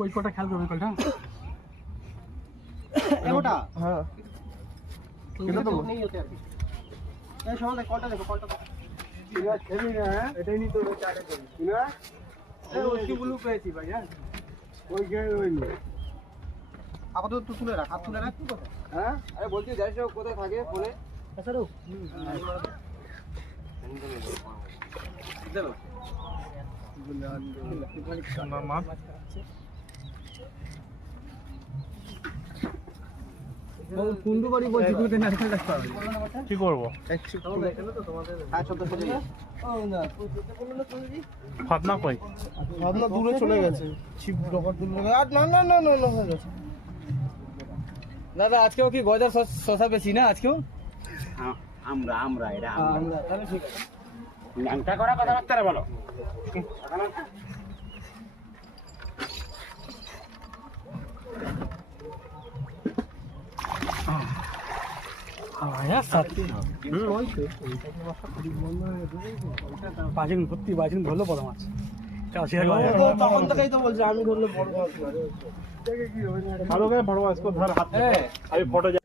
ওই কটা খেয়াল করবে কলটা ওটা হ্যাঁ এটা তো নেই হতে আর কি এই সমাল কলটা দেখো কলটা ঠিক আছে খেলি না এটাই নি তো চাটা করি না এই ওই ব্লু পেয়েছি ভাই হ্যাঁ ওই গেল ওই আপাতত তো তুলে রাখ হাত তুলে রাখ তুই কোথায় হ্যাঁ আরে বলছি জানিস ও কোথায় থাকে ফোনে আচ্ছা রো চলো মামা কুন্ডু বাড়ি বলছি তুই কেন আসতে রাখতে হবে কি করবো হ্যাঁ সব তো চলে গেছে ফাতনা কই ভাবনা দূরে চলে গেছে ছিপ ডকার দূরে আর না না না না না হয়ে গেছে দাদা আজকেও কি গজার শশা বেশি না আজকেও আমরা এটা আমরা তাহলে ঠিক আছে ল্যাংটা করা কথাবার্তা বলো বাজিন ভর্তি বাজিন ধরলো বড় মাছ তখন থেকেই তো বলছে আমি ধরলে বড় মাছ ভালো করে বড় মাছ ধর হাত হ্যাঁ আমি ফটো